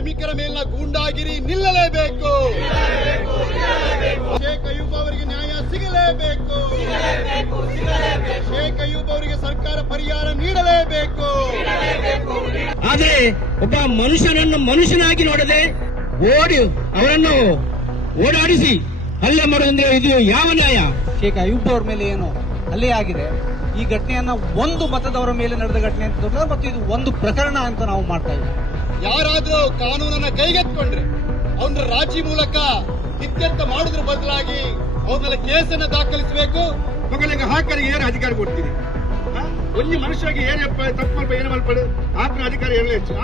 ಶ್ರಮಿಕರ ಮೇಲಿನ ಗೂಂಡಾಗಿರಿ ನಿಲ್ಲಲೇಬೇಕು. ಶೇಖ್ ಅಯ್ಯೂಬ್ ಅವರಿಗೆ ನ್ಯಾಯ ಸಿಗಲೇಬೇಕು. ಶೇಖ್ ಅಯ್ಯೂಬ್ ಅವರಿಗೆ ಸರ್ಕಾರ ಪರಿಹಾರ ನೀಡಲೇಬೇಕು. ಆದರೆ ಒಬ್ಬ ಮನುಷ್ಯನನ್ನು ಮನುಷ್ಯನಾಗಿ ನೋಡದೆ ಅವರನ್ನು ಓಡಾಡಿಸಿ ಹಲ್ಲೆ ಮಾಡೋದಂದ್ರೆ ಇದು ಯಾವ ನ್ಯಾಯ? ಶೇಖ್ ಅಯ್ಯೂಬ್ ಅವರ ಮೇಲೆ ಏನು ಹಲ್ಲೆ ಆಗಿದೆ, ಈ ಘಟನೆಯನ್ನ ಒಂದು ಮತದವರ ಮೇಲೆ ನಡೆದ ಘಟನೆ ಅಂತ ದೊಡ್ಡ ಮತ್ತು ಇದು ಒಂದು ಪ್ರಕರಣ ಅಂತ ನಾವು ಮಾಡ್ತಾ ಇದ್ದೀವಿ. ಯಾರಾದ್ರೂ ಕಾನೂನನ್ನ ಕೈಗೆತ್ಕೊಂಡ್ರೆ ಅವನ ರಾಜಿ ಮೂಲಕ ಇತ್ಯರ್ಥ ಮಾಡೋದ್ರ ಬದಲಾಗಿ ಅವ್ರನ್ನೆಲ್ಲ ಕೇಸನ್ನ ದಾಖಲಿಸಬೇಕು. ಮಗಳಿಗೆ ಹಾಕಲಿಗೆ ಏನು ಅಧಿಕಾರ ಕೊಡ್ತೀರಿ? ಒಂದು ಮನುಷ್ಯಗೆ ಏನು ತಪ್ಪು ಮಲ್ಪ ಏನು ಮಲ್ಪಡು ಆತ್ಮ ಅಧಿಕಾರ ಎಲ್ಲ ಹೆಚ್ಚು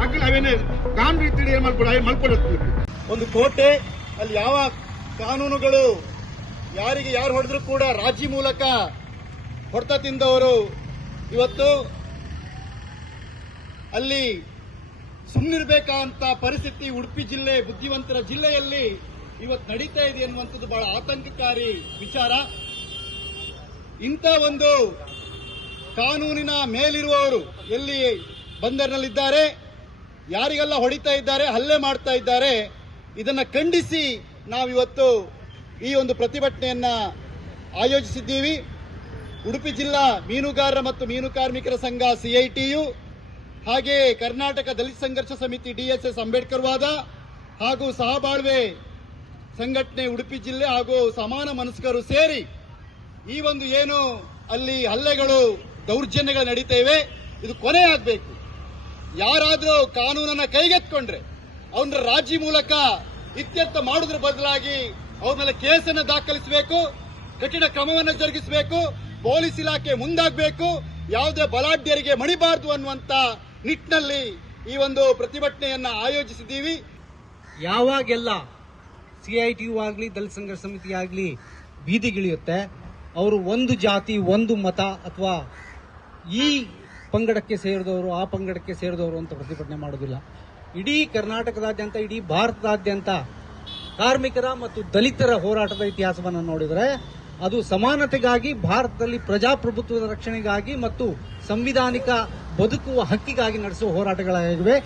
ಹಾಕಲಿ ಅವೇನೇ ಕಾನೂನು ರೀತಿ ಏನು ಮಲ್ಪಡುತ್ತೆ. ಒಂದು ಕೋಟೆ ಅಲ್ಲಿ ಯಾವ ಕಾನೂನುಗಳು ಯಾರಿಗೆ ಯಾರು ಹೊಡೆದ್ರು ಕೂಡ ರಾಜಿ ಮೂಲಕ ಹೊಡೆತ ತಿಂದವರು ಇವತ್ತು ಅಲ್ಲಿ ಸುಮ್ಮನಿರ್ಬೇಕಂತ ಪರಿಸ್ಥಿತಿ ಉಡುಪಿ ಜಿಲ್ಲೆ ಬುದ್ಧಿವಂತರ ಜಿಲ್ಲೆಯಲ್ಲಿ ಇವತ್ತು ನಡೀತಾ ಇದೆ ಎನ್ನುವಂಥದ್ದು ಬಹಳ ಆತಂಕಕಾರಿ ವಿಚಾರ. ಇಂಥ ಒಂದು ಕಾನೂನಿನ ಮೇಲಿರುವವರು ಎಲ್ಲಿ ಬಂದರ್ನಲ್ಲಿದ್ದಾರೆ, ಯಾರಿಗೆಲ್ಲ ಹೊಡಿತಾ ಇದ್ದಾರೆ, ಹಲ್ಲೆ ಮಾಡ್ತಾ ಇದ್ದಾರೆ, ಇದನ್ನ ಖಂಡಿಸಿ ನಾವಿವತ್ತು ಈ ಒಂದು ಪ್ರತಿಭಟನೆಯನ್ನ ಆಯೋಜಿಸಿದ್ದೀವಿ. ಉಡುಪಿ ಜಿಲ್ಲಾ ಮೀನುಗಾರರ ಮತ್ತು ಮೀನು ಕಾರ್ಮಿಕರ ಸಂಘ ಸಿಐಟಿಯು, ಹಾಗೆ ಕರ್ನಾಟಕ ದಲಿತ ಸಂಘರ್ಷ ಸಮಿತಿ ಡಿಎಸ್ಎಸ್ ಅಂಬೇಡ್ಕರ್ ವಾದ ಹಾಗೂ ಸಹಬಾಳ್ವೆ ಸಂಘಟನೆ ಉಡುಪಿ ಜಿಲ್ಲೆ ಹಾಗೂ ಸಮಾನ ಮನಸ್ಕರು ಸೇರಿ ಈ ಒಂದು ಏನು ಅಲ್ಲಿ ಹಲ್ಲೆಗಳು ದೌರ್ಜನ್ಯಗಳು ನಡೀತಾ ಇವೆ, ಇದು ಕೊನೆ ಆಗಬೇಕು. ಯಾರಾದ್ರೂ ಕಾನೂನನ್ನ ಕೈಗೆತ್ಕೊಂಡ್ರೆ ಅವನ ರಾಜಿ ಮೂಲಕ ಇತ್ಯರ್ಥ ಮಾಡೋದ್ರ ಬದಲಾಗಿ ಅವ್ರನ್ನೆಲ್ಲ ಕೇಸನ್ನ ದಾಖಲಿಸಬೇಕು, ಕಠಿಣ ಕ್ರಮವನ್ನು ಜರುಗಿಸಬೇಕು, ಪೊಲೀಸ್ ಇಲಾಖೆ ಮುಂದಾಗಬೇಕು, ಯಾವುದೇ ಬಲಾಢ್ಯರಿಗೆ ಮಣಿಬಾರದು ಅನ್ನುವಂತ ನಿಟ್ಟಿನಲ್ಲಿ ಈ ಒಂದು ಪ್ರತಿಭಟನೆಯನ್ನ ಆಯೋಜಿಸಿದ್ದೀವಿ. ಯಾವಾಗೆಲ್ಲ ಸಿಐಟಿಯು ಆಗಲಿ ದಲಿತ ಸಂಘರ್ಷ ಸಮಿತಿ ಆಗಲಿ ಬೀದಿಗಿಳಿಯುತ್ತೆ, ಅವರು ಒಂದು ಜಾತಿ ಒಂದು ಮತ ಅಥವಾ ಈ ಪಂಗಡಕ್ಕೆ ಸೇರಿದವರು ಆ ಪಂಗಡಕ್ಕೆ ಸೇರಿದವರು ಅಂತ ಪ್ರತಿಭಟನೆ ಮಾಡೋದಿಲ್ಲ. ಇಡೀ ಕರ್ನಾಟಕದಾದ್ಯಂತ ಇಡೀ ಭಾರತದಾದ್ಯಂತ ಕಾರ್ಮಿಕರ ಮತ್ತು ದಲಿತರ ಹೋರಾಟದ ಇತಿಹಾಸವನ್ನು ನೋಡಿದರೆ ಅದು ಸಮಾನತೆಗಾಗಿ, ಭಾರತದಲ್ಲಿ ಪ್ರಜಾಪ್ರಭುತ್ವದ ರಕ್ಷಣೆಗಾಗಿ ಮತ್ತು ಸಂವಿಧಾನಿಕ ಬದುಕುವ ಹಕ್ಕಿಗಾಗಿ ನಡೆಸುವ ಹೋರಾಟಗಳಾಗಿವೆ.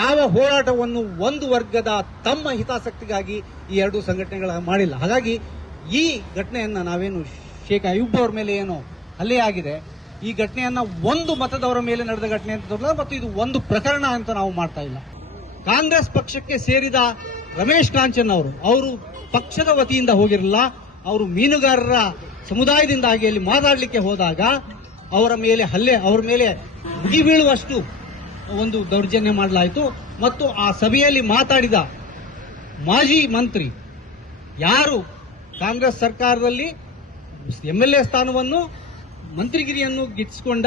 ಯಾವ ಹೋರಾಟವನ್ನು ಒಂದು ವರ್ಗದ ತಮ್ಮ ಹಿತಾಸಕ್ತಿಗಾಗಿ ಈ ಎರಡೂ ಸಂಘಟನೆಗಳ ಮಾಡಿಲ್ಲ. ಹಾಗಾಗಿ ಈ ಘಟನೆಯನ್ನ ನಾವೇನು ಶೇಖ್ ಅಯ್ಯೂಬ್ ಅವರ ಮೇಲೆ ಏನು ಹಲ್ಲೆ ಆಗಿದೆ, ಈ ಘಟನೆಯನ್ನ ಒಂದು ಮತದವರ ಮೇಲೆ ನಡೆದ ಘಟನೆ ಅಂತ ದೊಡ್ಡ ಮತ್ತು ಇದು ಒಂದು ಪ್ರಕರಣ ಅಂತ ನಾವು ಮಾಡ್ತಾ ಇಲ್ಲ. ಕಾಂಗ್ರೆಸ್ ಪಕ್ಷಕ್ಕೆ ಸೇರಿದ ರಮೇಶ್ ಕಾಂಚನ್ ಅವರು ಪಕ್ಷದ ವತಿಯಿಂದ ಹೋಗಿರಲಿಲ್ಲ, ಅವರು ಮೀನುಗಾರರ ಸಮುದಾಯದಿಂದಾಗಿ ಅಲ್ಲಿ ಮಾತಾಡಲಿಕ್ಕೆ ಹೋದಾಗ ಅವರ ಮೇಲೆ ಮುಗಿ ಬೀಳುವಷ್ಟು ಒಂದು ದೌರ್ಜನ್ಯ ಮಾಡಲಾಯಿತು. ಮತ್ತು ಆ ಸಭೆಯಲ್ಲಿ ಮಾತಾಡಿದ ಮಾಜಿ ಮಂತ್ರಿ ಯಾರು ಕಾಂಗ್ರೆಸ್ ಸರ್ಕಾರದಲ್ಲಿ ಎಂಎಲ್ಎ ಸ್ಥಾನವನ್ನು ಮಂತ್ರಿಗಿರಿಯನ್ನು ಗಿಟ್ಟಿಸಿಕೊಂಡ,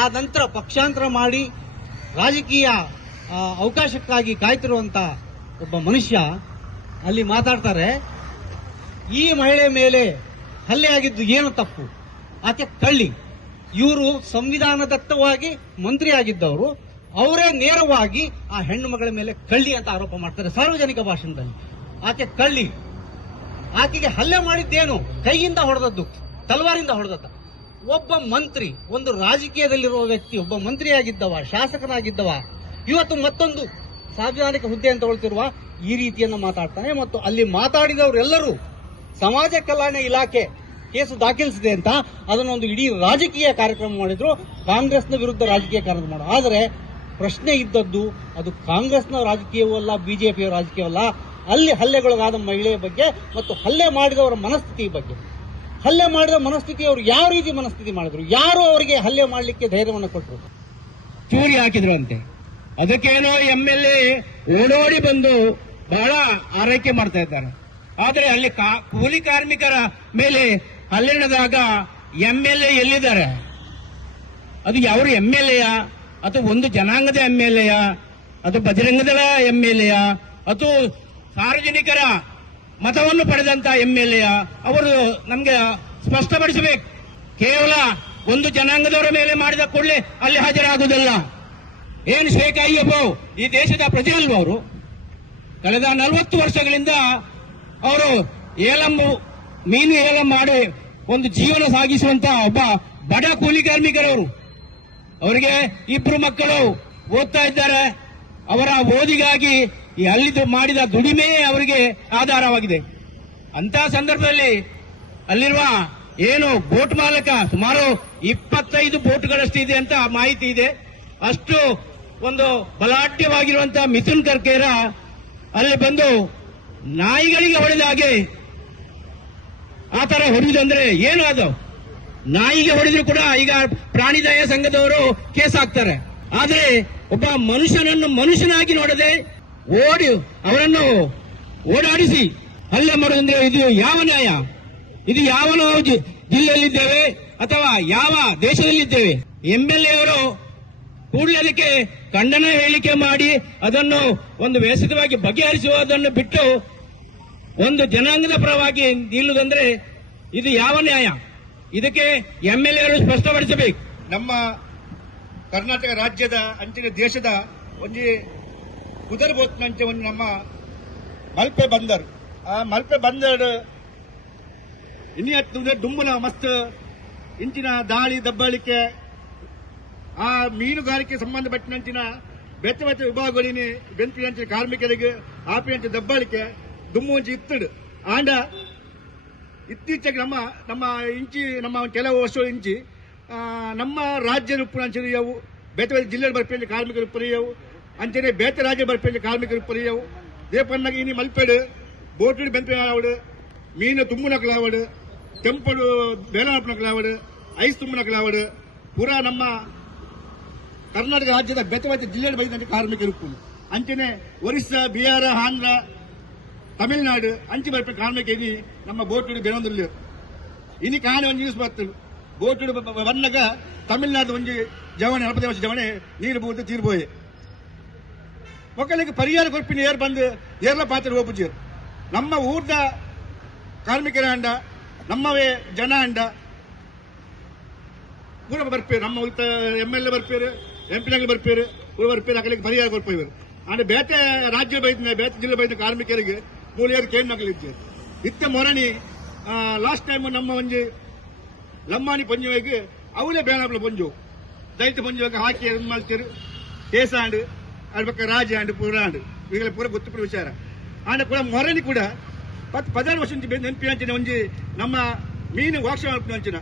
ಆ ನಂತರ ಪಕ್ಷಾಂತರ ಮಾಡಿ ರಾಜಕೀಯ ಅವಕಾಶಕ್ಕಾಗಿ ಕಾಯ್ತಿರುವಂತ ಒಬ್ಬ ಮನುಷ್ಯ ಅಲ್ಲಿ ಮಾತಾಡ್ತಾರೆ, ಈ ಮಹಿಳೆ ಮೇಲೆ ಹಲ್ಲೆ ಆಗಿದ್ದು ಏನು ತಪ್ಪು, ಆಕೆ ಕಳ್ಳಿ, ಇವರು ಸಂವಿಧಾನದತ್ತವಾಗಿ ಮಂತ್ರಿ ಆಗಿದ್ದವರು, ಅವರೇ ನೇರವಾಗಿ ಆ ಹೆಣ್ಣು ಮಗಳ ಮೇಲೆ ಕಳ್ಳಿ ಅಂತ ಆರೋಪ ಮಾಡ್ತಾರೆ ಸಾರ್ವಜನಿಕ ಭಾಷಣದಲ್ಲಿ. ಆಕೆ ಕಳ್ಳಿ, ಆಕೆಗೆ ಹಲ್ಲೆ ಮಾಡಿದ್ದೇನು, ಕೈಯಿಂದ ಹೊಡೆದದ್ದು, ತಲವಾರಿಂದ ಹೊಡೆದದ್ದು. ಒಬ್ಬ ಮಂತ್ರಿ, ಒಂದು ರಾಜಕೀಯದಲ್ಲಿರುವ ವ್ಯಕ್ತಿ, ಒಬ್ಬ ಮಂತ್ರಿಯಾಗಿದ್ದವ, ಶಾಸಕನಾಗಿದ್ದವ, ಇವತ್ತು ಮತ್ತೊಂದು ಸಾರ್ವಜನಿಕ ಹುದ್ದೆಯನ್ನು ತಗೊಳ್ತಿರುವ ಈ ರೀತಿಯನ್ನು ಮಾತಾಡ್ತಾನೆ. ಮತ್ತು ಅಲ್ಲಿ ಮಾತಾಡಿದವರೆಲ್ಲರೂ ಸಮಾಜ ಕಲ್ಯಾಣ ಇಲಾಖೆ ಕೇಸು ದಾಖಲಿಸಿದೆ ಅಂತ ಅದನ್ನೊಂದು ಇಡೀ ರಾಜಕೀಯ ಕಾರ್ಯಕ್ರಮ ಮಾಡಿದ್ರು, ಕಾಂಗ್ರೆಸ್ನ ವಿರುದ್ಧ ರಾಜಕೀಯ ಕಾರ್ಯಕ್ರಮ ಮಾಡ. ಆದರೆ ಪ್ರಶ್ನೆ ಇದ್ದದ್ದು ಅದು ಕಾಂಗ್ರೆಸ್ನ ರಾಜಕೀಯವೂ ಅಲ್ಲ, ಬಿಜೆಪಿಯ ರಾಜಕೀಯವಲ್ಲ, ಅಲ್ಲಿ ಹಲ್ಲೆಗೊಳಗಾದ ಮಹಿಳೆಯ ಬಗ್ಗೆ ಮತ್ತು ಹಲ್ಲೆ ಮಾಡಿದವರ ಮನಸ್ಥಿತಿ ಬಗ್ಗೆ. ಹಲ್ಲೆ ಮಾಡಿದ ಮನಸ್ಥಿತಿ, ಅವರು ಯಾವ ರೀತಿ ಮನಸ್ಥಿತಿ ಮಾಡಿದ್ರು, ಯಾರು ಅವರಿಗೆ ಹಲ್ಲೆ ಮಾಡಲಿಕ್ಕೆ ಧೈರ್ಯವನ್ನು ಕೊಟ್ಟರು? ಚೂರಿ ಹಾಕಿದ್ರು ಅಂತೆ. ಅದಕ್ಕೇನೋ ಎಂಎಲ್ಎ ಓಡೋಡಿ ಬಂದು ಬಹಳ ಆರೈಕೆ ಮಾಡ್ತಾ ಇದ್ದಾರೆ. ಆದರೆ ಅಲ್ಲಿ ಕೂಲಿ ಕಾರ್ಮಿಕರ ಮೇಲೆ ಹಲ್ಲೆ ನಡೆದಾಗ ಎಂಎಲ್ಎ ಎಲ್ಲಿದ್ದಾರೆ? ಅದು ಯಾವ ಎಂಎಲ್ಎಯ, ಅಥವಾ ಒಂದು ಜನಾಂಗದ ಎಂಎಲ್ಎಯ, ಅಥವಾ ಬಜರಂಗದಳ ಎಂಎಲ್ಎಯ, ಅಥವಾ ಸಾರ್ವಜನಿಕರ ಮತವನ್ನು ಪಡೆದಂತ ಎಂಎಲ್ಎಯ? ಅವರು ನಮ್ಗೆ ಸ್ಪಷ್ಟಪಡಿಸಬೇಕು. ಕೇವಲ ಒಂದು ಜನಾಂಗದವರ ಮೇಲೆ ಮಾಡಿದ ಕೂಡಲೇ ಅಲ್ಲಿ ಹಾಜರಾಗುವುದಲ್ಲ. ಏನು ಶೇಖ್ ಅಯ್ಯೂಬ್ ಈ ದೇಶದ ಪ್ರಜೆ ಅಲ್ವ? ಅವರು ಕಳೆದ 40 ವರ್ಷಗಳಿಂದ ಅವರು ಮೀನು ಏಲಂ ಮಾಡಿ ಒಂದು ಜೀವನ ಸಾಗಿಸುವಂತ ಒಬ್ಬ ಬಡ ಕೂಲಿ ಕಾರ್ಮಿಕರವರು. ಅವರಿಗೆ 2 ಮಕ್ಕಳು ಓದ್ತಾ ಇದ್ದಾರೆ. ಅವರ ಓದಿಗಾಗಿ ಈ ಅಲ್ಲಿದ್ದು ಮಾಡಿದ ದುಡಿಮೆ ಅವರಿಗೆ ಆಧಾರವಾಗಿದೆ. ಅಂತ ಸಂದರ್ಭದಲ್ಲಿ ಅಲ್ಲಿರುವ ಏನು ಬೋಟ್ ಮಾಲಕ ಸುಮಾರು 25 ಬೋಟ್ಗಳಷ್ಟು ಇದೆ ಅಂತ ಮಾಹಿತಿ ಇದೆ. ಅಷ್ಟು ಒಂದು ಬಲಾಢ್ಯವಾಗಿರುವಂತಹ ಮಿಥುನ್ ಕರ್ಕೇರ ಅಲ್ಲಿ ಬಂದು ನಾಯಿಗಳಿಗೆ ಹೊಡೆದ ಹಾಗೆ ಆ ತರ ಹೊಡೆಯುವುದಂದ್ರೆ ಏನು ಅದು? ನಾಯಿಗೆ ಹೊಡೆದ್ರು ಕೂಡ ಈಗ ಪ್ರಾಣಿದಯ ಸಂಘದವರು ಕೇಸ್ ಹಾಕ್ತಾರೆ. ಆದ್ರೆ ಒಬ್ಬ ಮನುಷ್ಯನನ್ನು ಮನುಷ್ಯನಾಗಿ ನೋಡದೆ ಅವರನ್ನು ಓಡಾಡಿಸಿ ಹಲ್ಲೆ ಮಾಡೋದಂದ್ರೆ ಇದು ಯಾವ ನ್ಯಾಯ? ಇದು ಯಾವ ಜಿಲ್ಲೆಯಲ್ಲಿದ್ದೇವೆ ಅಥವಾ ಯಾವ ದೇಶದಲ್ಲಿದ್ದೇವೆ? MLA ಅವರು ಕೂಡಲೇ ಅದಕ್ಕೆ ಖಂಡನ ಹೇಳಿಕೆ ಮಾಡಿ ಅದನ್ನು ಒಂದು ವ್ಯವಸ್ಥಿತವಾಗಿ ಬಗೆಹರಿಸುವುದನ್ನು ಬಿಟ್ಟು ಒಂದು ಜನಾಂಗದ ಪರವಾಗಿ ನಿಲ್ಲುವುದಂದ್ರೆ ಇದು ಯಾವ ನ್ಯಾಯ? ಇದಕ್ಕೆ MLA ಅವರು ಸ್ಪಷ್ಟಪಡಿಸಬೇಕು. ನಮ್ಮ ಕರ್ನಾಟಕ ರಾಜ್ಯದ ಅಂಚಿನ ದೇಶದ ಒಂಜಿ ಕುದುರೆಬೋತ್ನಂಚೆ ಒಂದು ನಮ್ಮ ಮಲ್ಪೆ ಬಂದರ್ ಆ ಮಲ್ಪೆ ಬಂದರ್ ಇನ್ನಿಯತ್ತು ದುಂಬುನ ಮಸ್ತ್ ಇಂಚಿನ ದಾಳಿ ದಬ್ಬಾಳಿಕೆ ಆ ಮೀನುಗಾರಿಕೆ ಸಂಬಂಧಪಟ್ಟಂಚಿನ ಬೆತ್ತ ಬೆತ್ತ ವಿಭಾಗಗಳಿನಿ ಬೆಂಪಿನಂಚಿನ ಕಾರ್ಮಿಕರಿಗೆ ಆಪಿನಂಚ ದಬ್ಬಾಳಿಕೆ ದುಮ್ಮು ಒಂಚಿ ಇತ್ತಡು ಆಂಡ ಇತ್ತೀಚೆಗೆ ನಮ್ಮ ಇಂಚಿ ನಮ್ಮ ಕೆಲವು ವರ್ಷ ಇಂಚಿ ನಮ್ಮ ರಾಜ್ಯದ ಉಪ್ಪು ಬೇತೆ ಬೇತೆ ಜಿಲ್ಲೆ ಬರ್ಪೇಂಜ ಕಾರ್ಮಿಕರು ಉಪ್ಪರಿಯವು ಅಂಚನೆ ಬೇತೆ ರಾಜ್ಯ ಬರ್ಪೇಂಜ ಕಾರ್ಮಿಕರು ಉಪ್ಪರಿಯವು ದೇಪನ್ನಾಗ ಇನಿ ಮಲ್ಪೆಡು ಬೋಟು ಬೆಂಪಿನಾವಡು ಮೀನು ತುಂಬುನಕಲಾವಡು ಕೆಂಪಡು ಬೇಲನಪ್ಪನಕಲಾವಡು ಐಸ್ ತುಂಬುನಕಲಾವಡು ಪೂರಾ ನಮ್ಮ ಕರ್ನಾಟಕ ರಾಜ್ಯದ ಬೇತೆ ಬೇತೆ ಜಿಲ್ಲೆ ಬೈದಂತೆ ಕಾರ್ಮಿಕರು ಉಪ್ಪು ಅಂಚನೆ ಒರಿಸ್ಸಾ ಬಿಹಾರ ಆಂಧ್ರ ತಮಿಳುನಾಡು ಅಂಚಿ ಬರ್ಪೆ ಕಾರ್ಮಿಕ ಇನಿ ನಮ್ಮ ಬೋಟು ಬೆಳೊಂದಿಲ್ಲ ಇನಿ ಕಾಣೆ ಒಂದು ನ್ಯೂಸ್ ಬರ್ತದೆ ಬೋಟು ಬಂದಾಗ ತಮಿಳುನಾಡು ಒಂಜಿ ಜವಣೆ 40 ವರ್ಷ ಜವಣೆ ನೀರು ಬೂತು ತೀರ್ಬೋಯೆ ಮಕ್ಕಳಿಗೆ ಪರಿಹಾರ ಕೊರ್ಪಿನ ಏರ್ ಬಂದು ಏರ್ಲ ಪಾತ್ರ ಒಪ್ಪುಜೀರು ನಮ್ಮ ಊರ್ದ ಕಾರ್ಮಿಕರ ಅಂಡ ನಮ್ಮವೇ ಜನ ಅಂಡ ಪೂರ ಬರ್ಪೇರು ನಮ್ಮ ಉಳಿತ MLA ಬರ್ಪೇರು MP ಬರ್ಪೇರು ಪೂರ ಬರ್ಪೇರು ಅಕಲಿಗೆ ಪರಿಹಾರ ಕೊರ್ಪೇರು ಅಂದ್ರೆ ಬೇತೆ ರಾಜ್ಯ ಬೈದ ಬೇತೆ ಜಿಲ್ಲೆ ಬೈದ ಕಾರ್ಮಿಕರಿಗೆ ಮೂಲಿಯರು ಕೇಂದ್ರ ನಕಲಿದ್ದೇವೆ ಇತ್ತ ಮೊರಣಿ ಲಾಸ್ಟ್ ಟೈಮ್ ನಮ್ಮ ಒಂಜಿ ಲಂಬಾಣಿ ಪಂಜುವಿಗೆ ಅವಲೇ ಬೇನಾಪ್ಲ ಪಂಜು ದೈತ ಪಂಜುವಿಗೆ ಹಾಕಿ ಮಾಡ್ತೀರು ಕೇಸ ಆಂಡು ಅದ್ರ ಪಕ್ಕ ರಾಜ ಆಂಡು ಪೂರ ಆಂಡು ಈಗಲೇ ಪೂರ ಗೊತ್ತುಪಡ ವಿಚಾರ ಆಂಡ ಕೂಡ ಮೊರಣಿ ಕೂಡ 10-16 ವರ್ಷ ನೆನಪಿ ಅಂಚಿನ ಒಂಜಿ ನಮ್ಮ ಮೀನು ವಾಕ್ಷ ಅಂಚಿನ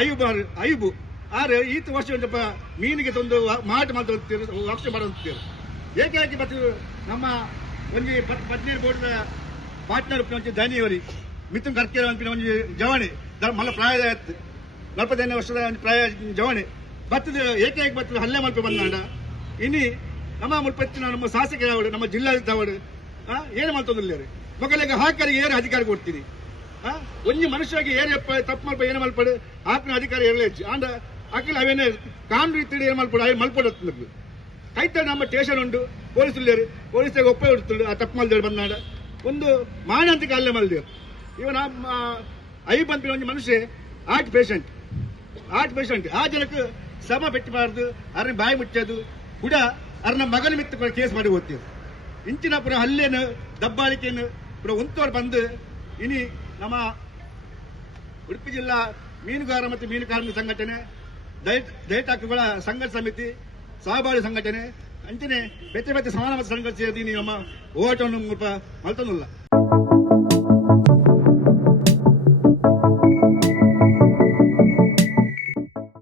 ಅಯ್ಯೂಬು ಆರು ಈತ ವರ್ಷ ಒಂದಪ್ಪ ಮೀನಿಗೆ ತಂದು ಮಾಟ ಮಾಡ್ತೀರು ವಾಕ್ಷ ಮಾಡುತ್ತೀರು ಏಕಾಏಕಿ ಮತ್ತು ನಮ್ಮ ಒಂಜಿ 17 ಬೋಟ್ನ ಪಾರ್ಟ್ನರ್ ಒಂಚಿ ಧನಿಯವರಿ ಮಿಥುನ್ ಕರ್ಕೇರ ಅಂತಿನ ಒಂಜಿ ಜವಣಿ ಮಲ್ಲ ಪ್ರಾಯದ 45 ವರ್ಷದ ಪ್ರಾಯ ಜವಣಿ ಬತ್ತದ ಏಕಾಏಕಿ ಬತ್ತದ ಹಲ್ಲೆ ಮಲ್ಪೆ ಬಂದಾಂಡ ಇನಿ ನಮ್ಮ ಮುಲ್ಪತ್ತಿನ ನಮ್ಮ ಶಾಸಕರಾವಡು ನಮ್ಮ ಜಿಲ್ಲಾಧಿಕಾರಿ ಏನು ಮಾಡ್ತದಿಲ್ಲ ಮಕ್ಕಳಿಗೆ ಹಾಕರಿಗೆ ಏರು ಅಧಿಕಾರ ಕೊಡ್ತೀನಿ ಒಂಜಿ ಮನುಷ್ಯರಿಗೆ ಏರು ತಪ್ಪು ಮಲ್ಪ ಏನು ಮಲ್ಪಡು ಆಪಿನ ಅಧಿಕಾರ ಏರಲೇ ಹೆಚ್ಚು ಆಂಡ ಅಕ್ಕಲ್ ಅವೇನೇ ಕಾನೂನು ರೀತಿ ಏನು ಮಲ್ಪಡು ಅವು ಮಲ್ಪಡು ಕೈತ ನಮ್ಮ ಸ್ಟೇಷನ್ ಉಂಟು ಪೊಲೀಸರು ಪೊಲೀಸರಿಗೆ ಒಪ್ಪ ಇಡ್ತುಂಡು ಆ ತಪ್ಪು ಮಲ್ದೇಳು ಬಂದಾಂಡ ಒಂದು ಮಾನಂತಿಕ ಅಲ್ಲೇ ಮಲ್ದೇವು ಇವನ ಐ ಬಂದ ಒಂದು ಮನುಷ್ಯ ಹಾರ್ಟ್ ಪೇಷಂಟ್ ಆ ಜನಕ್ಕೆ ಶ್ರಮ ಬೆಟ್ಟಬಾರ್ದು ಅರನ್ನ ಬಾಯಿ ಮುಚ್ಚೋದು ಕೂಡ ಅರನ್ನ ಮಗನ ಮಿತ್ತ ಕೇಸ್ ಮಾಡಿ ಹೋಗ್ತೀವಿ ಇಂಚಿನ ಪುರ ಹಲ್ಲೇನು ದಬ್ಬಾಳಿಕೆಯನ್ನು ಪುರ ಒಂತೋರು ಬಂದು ಇನಿ ನಮ್ಮ ಉಡುಪಿ ಜಿಲ್ಲಾ ಮೀನುಗಾರ ಮತ್ತು ಮೀನು ಕಾರ್ಮಿಕ ಸಂಘಟನೆ ದೈತ ಹಕ್ಕುಗಳ ಸಂಘರ್ಷ ಸಮಿತಿ ಸಹಬಾಳಿ ಸಂಘಟನೆ ಅಂಚನೆ ಬೆತ್ತೆ ಬೆತ್ತೆ ಸಮಾನ ಸಂಘರ್ಷ ನಮ್ಮ ಹೋರಾಟವನ್ನು ಮಲ್ತೊಂದಿಲ್ಲ